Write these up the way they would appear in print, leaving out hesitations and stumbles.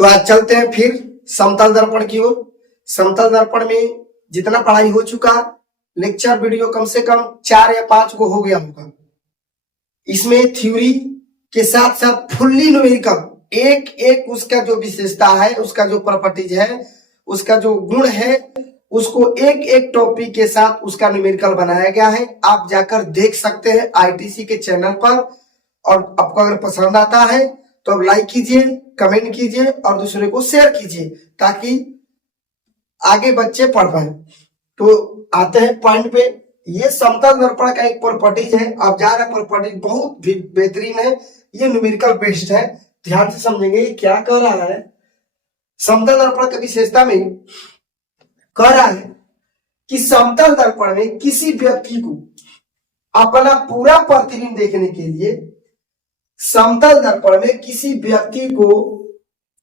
तो आज चलते हैं फिर समतल दर्पण की ओर। समतल दर्पण में जितना पढ़ाई हो चुका, लेक्चर वीडियो कम से कम 4 या 5 को हो गया होगा। इसमें थ्योरी के साथ साथ फुल्ली न्यूमेरिकल एक एक उसका जो विशेषता है, उसका जो प्रॉपर्टीज है, उसका जो गुण है, उसको एक एक टॉपिक के साथ उसका न्यूमेरिकल बनाया गया है। आप जाकर देख सकते हैं आईटीसी के चैनल पर। और आपको अगर पसंद आता है तो आप लाइक कीजिए, कमेंट कीजिए और दूसरे को शेयर कीजिए ताकि आगे बच्चे पढ़ पाए। तो आते हैं पॉइंट पे। ये समतल दर्पण का एक प्रॉपर्टीज है। आप जा रहे प्रॉपर्टीज बहुत बेहतरीन है, ये न्यूमेरिकल बेस्ड है। ध्यान से समझेंगे ये क्या कह रहा है। समतल दर्पण की विशेषता में कह रहा है कि समतल दर्पण में किसी व्यक्ति को अपना पूरा प्रतिबिंब देखने के लिए, समतल दर्पण में किसी व्यक्ति को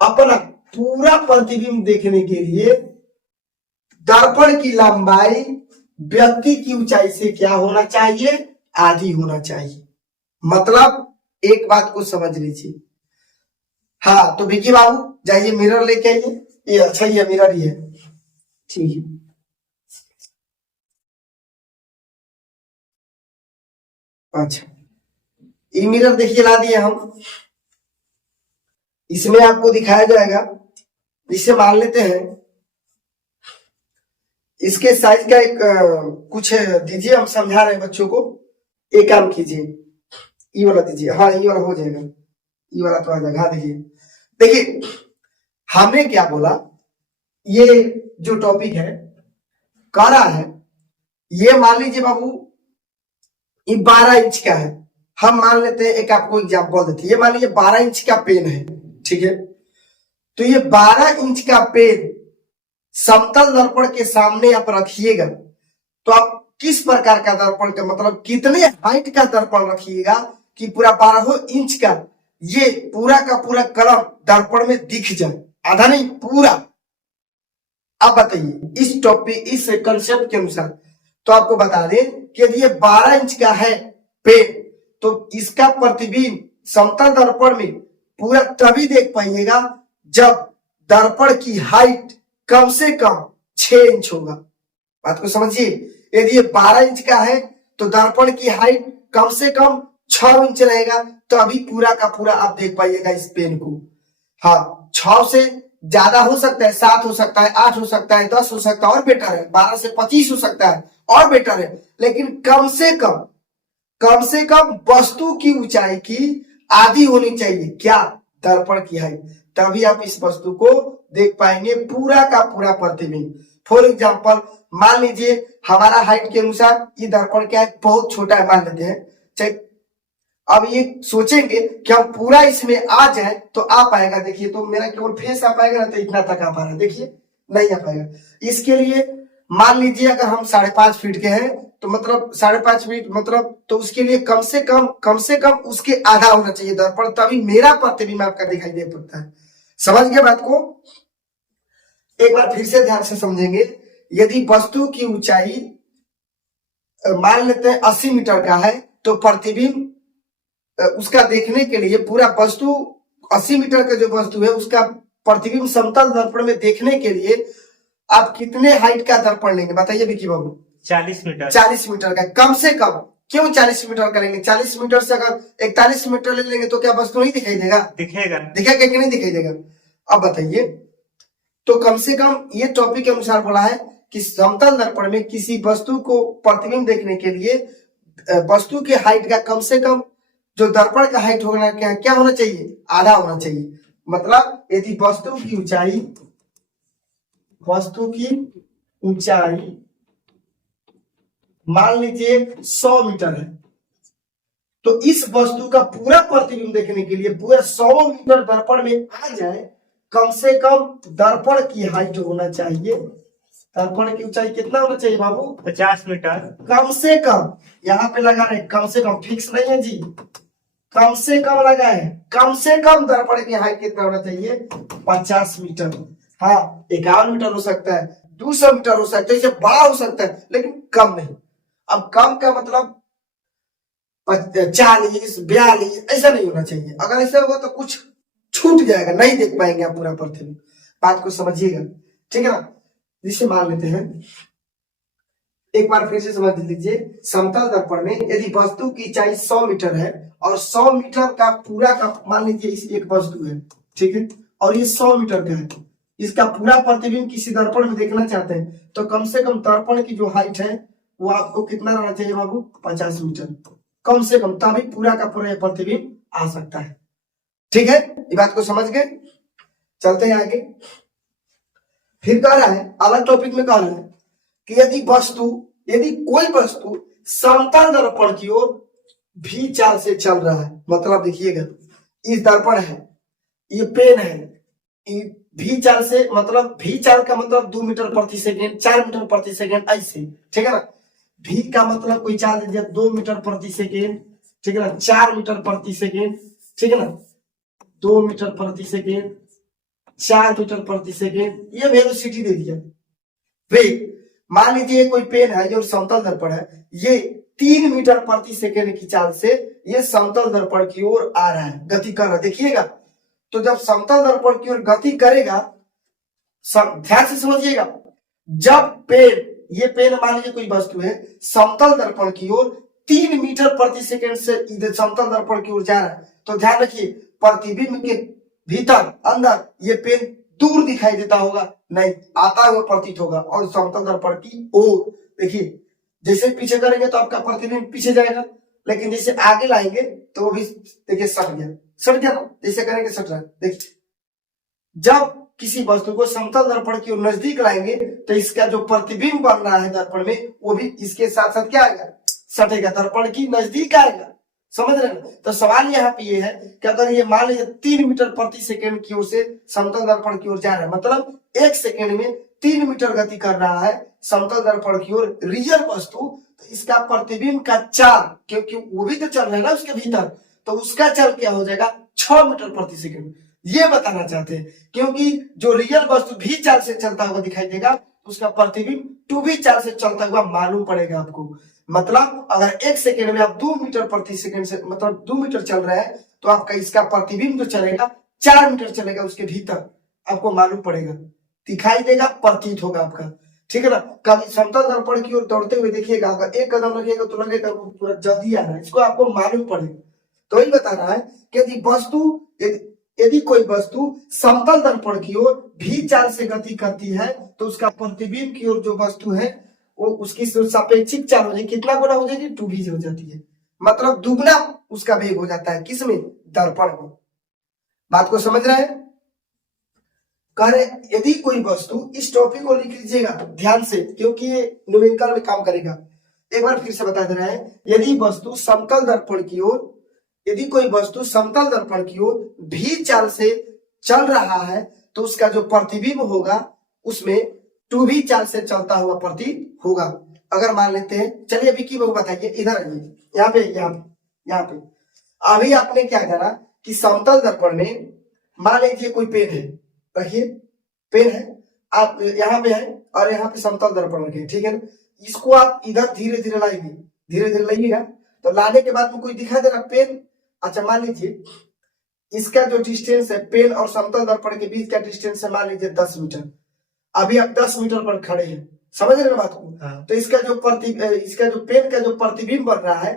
अपना पूरा प्रतिबिंब देखने के लिए दर्पण की लंबाई व्यक्ति की ऊंचाई से क्या होना चाहिए? आधी होना चाहिए। मतलब एक बात को समझ लीजिए। हाँ, तो विकी बाबू जाइए मिरर लेके आइए। ये अच्छा, ये मिरर ही है, ठीक है। अच्छा, ये मिरर देखिए ला दिए हम। इसमें आपको दिखाया जाएगा। इसे मान लेते हैं, इसके साइज का एक कुछ दीजिए, हम समझा रहे हैं बच्चों को। एक काम कीजिए, ये वाला दीजिए। हाँ, ये वाला हो जाएगा, ये वाला तो आ जाएगा। हाँ देखिए, देखिए हमने क्या बोला, ये जो टॉपिक है कह रहा है, ये मान लीजिए बाबू ये 12 इंच का है। हम मान लेते हैं, एक आपको एग्जांपल देते हैं। ये मान लीजिए 12 इंच का पेन है, ठीक है। तो ये 12 इंच का पेन समतल दर्पण के सामने आप रखिएगा तो आप किस प्रकार का दर्पण का मतलब कितने हाइट का दर्पण रखिएगा कि पूरा 12 इंच का ये पूरा का पूरा कलम दर्पण में दिख जाए, आधा नहीं पूरा। आप बताइए इस टॉपिक, इस कंसेप्ट के अनुसार। तो आपको बता दें कि यदि ये 12 इंच का है पेन तो इसका प्रतिबिंब समतल दर्पण में पूरा तभी देख पाइएगा जब दर्पण की हाइट कम से कम 6 इंच होगा। बात को समझिए, यदि ये 12 इंच का है तो दर्पण की हाइट कम से कम 6 इंच रहेगा, तो अभी पूरा का पूरा आप देख पाइएगा इस पेन को। हाँ, 6 से ज्यादा हो सकता है, 7 हो सकता है, 8 हो सकता है, 10 हो सकता है और बेटर है, 12 से 25 हो सकता है और बेटर है। लेकिन कम से कम वस्तु की ऊंचाई की आधी होनी चाहिए, क्या? दर्पण की हाइट। तभी आप इस वस्तु को देख पाएंगे पूरा का पूरा प्रतिबिंब। फॉर एग्जाम्पल मान लीजिए हमारा हाइट के अनुसार ये दर्पण क्या है, बहुत छोटा है मान लेते हैं, चाहे। अब ये सोचेंगे कि हम पूरा इसमें आ जाए तो आ पाएगा। देखिए, तो मेरा केवल फेस आ पाएगा ना, तो इतना तक आ पा रहा है, देखिए नहीं आ पाएगा। इसके लिए मान लीजिए अगर हम 5.5 फीट के हैं तो मतलब 5.5 फीट मतलब, तो उसके लिए कम से कम उसके आधा होना चाहिए दर्पण, तभी मेरा प्रतिबिंब आपका दिखाई दे पड़ता है। समझ गए बात को? एक बार फिर से ध्यान से समझेंगे। यदि वस्तु की ऊंचाई मान लेते हैं 80 मीटर का है तो प्रतिबिंब उसका देखने के लिए पूरा वस्तु 80 मीटर का जो वस्तु है उसका प्रतिबिंब समतल दर्पण में देखने के लिए आप कितने हाइट का दर्पण लेंगे बताइए विकी बाबू? 40 मीटर। 40 मीटर का कम से कम। क्यों 40 मीटर का लेंगे? 40 मीटर से अगर 41 मीटर ले लेंगे तो क्या वस्तु नहीं दिखाई देगा? दिखेगा कि नहीं दिखाई देगा? अब बताइए, तो कम से कम ये टॉपिक के अनुसार बोला है कि समतल दर्पण में किसी वस्तु को प्रतिबिंब देखने के लिए वस्तु के हाइट का कम से कम जो दर्पण का हाइट होना क्या होना चाहिए? आधा होना चाहिए। मतलब यदि वस्तु की ऊंचाई मान लीजिए 100 मीटर है तो इस वस्तु का पूरा प्रतिबिंब देखने के लिए पूरा 100 मीटर दर्पण में आ जाए, कम से कम दर्पण की हाइट होना चाहिए। दर्पण की ऊंचाई कितना होना चाहिए बाबू? 50 मीटर। कम से कम, यहाँ पे लगा रहे कम से कम, फिक्स नहीं है जी, कम से कम लगा है। कम से कम दर्पण की हाइट कितना होना चाहिए? 50 मीटर। हाँ, 51 मीटर हो सकता है, 200 मीटर हो सकता है, इससे बड़ा हो सकता है, लेकिन कम नहीं। अब कम का मतलब 40, 42 ऐसा नहीं होना चाहिए। अगर ऐसा होगा तो कुछ छूट जाएगा, नहीं देख पाएंगे आप पूरा प्रतिबिंब। बात को समझिएगा, ठीक है ना। जिसे मान लेते हैं, एक बार फिर से समझ लीजिए, समतल दर्पण में यदि वस्तु की ऊंचाई 100 मीटर है और 100 मीटर का पूरा का मान लीजिए इस एक वस्तु है, ठीक है, और ये 100 मीटर का है, इसका पूरा प्रतिबिंब किसी दर्पण में देखना चाहते हैं तो कम से कम दर्पण की जो हाइट है वो आपको कितना रहना चाहिए बाबू, 50 मीटर कम से कम, तभी पूरा का पूरा प्रतिबिंब आ सकता है। ठीक है, ये बात को समझ गए। चलते हैं आगे। फिर कह रहा है, अलग टॉपिक में कह रहा है कि यदि कोई वस्तु समतल दर्पण की ओर भी चाल से चल रहा है, मतलब देखिएगा इस दर्पण है, ये पेन है, ये भी चाल से, मतलब भी चाल का मतलब 2 मीटर प्रति सेकेंड, 4 मीटर प्रति सेकेंड, ऐसे, ठीक है ना। भी का मतलब कोई चाल दीजिए 2 मीटर प्रति सेकेंड, ठीक है ना, 4 मीटर प्रति सेकेंड, ठीक है ना, 2 मीटर प्रति सेकेंड, 4 मीटर प्रति सेकेंड, ये वेलोसिटी दे दिया। फिर मान लीजिए कोई पेन है जो समतल दर्पण है, ये 3 मीटर प्रति सेकेंड की चाल से ये समतल दर्पण की ओर आ रहा है, गति कर रहा है, देखिएगा। तो जब समतल दर्पण की ओर गति करेगा, ध्यान से समझिएगा, जब ये पेन मान लीजिए कोई वस्तु है, समतल दर्पण की ओर 3 मीटर प्रति सेकेंड से इधर समतल दर्पण की ओर जा रहा है, तो ध्यान रखिए प्रतिबिंब के भीतर अंदर ये पेन दूर दिखाई देता होगा, नहीं, आता हुआ प्रतीत होगा, और समतल दर्पण की ओर देखिए, जैसे पीछे करेंगे तो आपका प्रतिबिंब पीछे जाएगा, लेकिन जैसे आगे लाएंगे तो वो भी देखिए सट गया ना, जैसे करेंगे सट रहा है। देखिए जब किसी वस्तु को समतल दर्पण की ओर नजदीक लाएंगे तो इसका जो प्रतिबिंब बन रहा है दर्पण में, वो भी इसके साथ साथ क्या आएगा, सटेगा, दर्पण की नजदीक आएगा, समझ रहे हैं। तो सवाल यहाँ पे ये है कि अगर ये मान लीजिए 3 मीटर प्रति सेकेंड की ओर से समतल दर्पण की ओर जा रहा है, मतलब 1 सेकेंड में 3 मीटर गति कर रहा है समतल दर्पण की ओर रियल वस्तु, तो इसका प्रतिबिंब का चाल, क्योंकि वो भी तो चल रहा है ना उसके भीतर, तो उसका चल क्या हो जाएगा, 6 मीटर प्रति सेकेंड। ये बताना चाहते हैं, क्योंकि जो रियल वस्तु भी चाल से चलता हुआ दिखाई देगा, उसका प्रतिबिंब 2 भी चाल से चलता हुआ मालूम पड़ेगा आपको। मतलब अगर 1 सेकेंड में आप 2 मीटर प्रति सेकेंड से, मतलब 2 मीटर चल रहा है, तो आपका इसका प्रतिबिंब जो चलेगा 4 मीटर चलेगा उसके भीतर, आपको मालूम पड़ेगा, दिखाई देगा, प्रतीत होगा आपका, ठीक है ना। कभी समतल दर्पण की ओर दौड़ते हुए देखिएगा, अगर 1 कदम रखिएगा तो लगेगा वो पूरा जल्दी आ रहा है, इसको आपको मालूम पड़ेगा। तो यही बता रहा है कि यदि कोई वस्तु समतल दर्पण की ओर भी चाल से गति करती है, तो उसका प्रतिबिंब की ओर जो वस्तु है वो उसकी सापेक्षिक चाल हो जाएगी, कितना गुना हो जाएगी, 2v हो जाती है, मतलब दुगना उसका वेग हो जाता है, किसमें, दर्पण में। बात को समझ रहे हैं। कह रहे यदि कोई वस्तु, इस टॉपिक को लिख लीजिएगा ध्यान से, क्योंकि ये न्यूमेरिकल में काम करेगा। एक बार फिर से बता दे रहा है, यदि वस्तु समतल दर्पण की ओर, यदि कोई वस्तु समतल दर्पण की ओर भी चाल से चल रहा है, तो उसका जो प्रतिबिंब होगा उसमें 2v चाल से चलता हुआ प्रतीत होगा। अगर मान लेते हैं, चलिए अभी की वो बताइए, इधर आइए, यहाँ पे अभी आपने क्या करा कि समतल दर्पण में मान लीजिए कोई पेन है, रखिए पेन है, आप यहाँ पे है और यहाँ पे समतल दर्पण रखिए, ठीक है ना। इसको आप इधर धीरे धीरे लाएंगे, धीरे धीरे लाइएगा, तो लाने के बाद में कोई दिखा दे रहा पेन, अच्छा मान लीजिए इसका जो डिस्टेंस है पेन और समतल दर्पण के बीच का डिस्टेंस है मान लीजिए 10 मीटर। अभी आप 10 मीटर पर खड़े हैं, समझ रहे हैं बात को। हाँ। तो इसका जो पेन का जो प्रतिबिंब बन रहा है,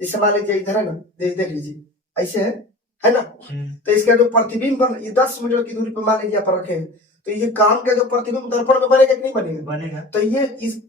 जैसे मान लीजिए इधर है ना, देख लीजिए ऐसे है ना, तो इसका जो प्रतिबिंब बन, ये 10 मीटर की दूरी पर मान लीजिए आप रखे हैं, तो ये काम का जो प्रतिबिंब दर्पण में बनेगा कि नहीं बनेगा, तो ये इस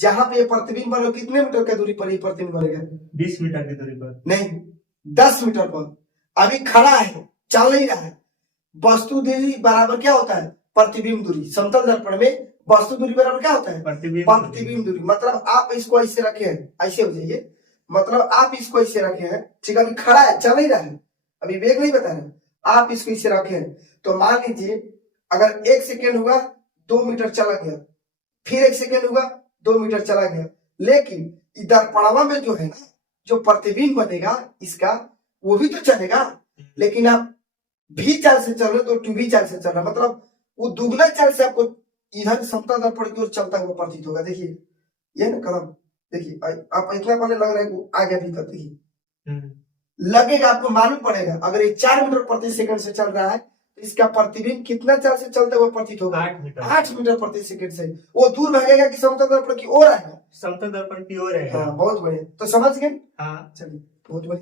जहां पे ये प्रतिबिंब बने कितने मीटर की दूरी पर ये प्रतिबिंब बनेगा, 20 मीटर की दूरी पर, नहीं 10 मीटर पर। अभी खड़ा है, चल नहीं रहा है। वस्तु दूरी बराबर क्या होता है, प्रतिबिंब दूरी। समतल दर्पण में वस्तु दूरी बराबर क्या होता है, प्रतिबिंब दूरी। मतलब आप इसको ऐसे रखे हैं, ऐसे हो जाइए, मतलब आप इसको ऐसे रखे हैं, ठीक है, अभी खड़ा है, चल नहीं रहा है, अभी वेग नहीं बता रहे, आप इसको इसे रखे हैं, तो मान लीजिए अगर 1 सेकेंड हुआ 2 मीटर चला गया, फिर 1 सेकेंड हुआ 2 मीटर चला गया, लेकिन दर्पणवा में जो है ना, जो प्रतिबिंब बनेगा इसका, वो भी तो चलेगा, लेकिन आप भी चाल से चल रहे तो 2v चाल से चल रहा, मतलब वो दुगना चाल से आपको इधर समतल दर्पण की ओर चलता हुआ प्रतीत होगा। देखिए ये ना कदम, देखिए आप इतना पहले लग रहा है आ गया भीतर, देखिए, लगेगा, आपको मालूम पड़ेगा। अगर ये 4 मीटर प्रति सेकंड से चल रहा है तो इसका प्रतिबिंब कितना चाल से चलते हुए प्रतीत होगा? 8 मीटर। 8 मीटर प्रति सेकंड से। वो दूर भागेगा कि समतल दर्पण की ओर आएगा? समतल दर्पण की ओर है। हाँ, बहुत बढ़िया। तो समझ गए? हाँ। चलिए, बहुत बढ़िया।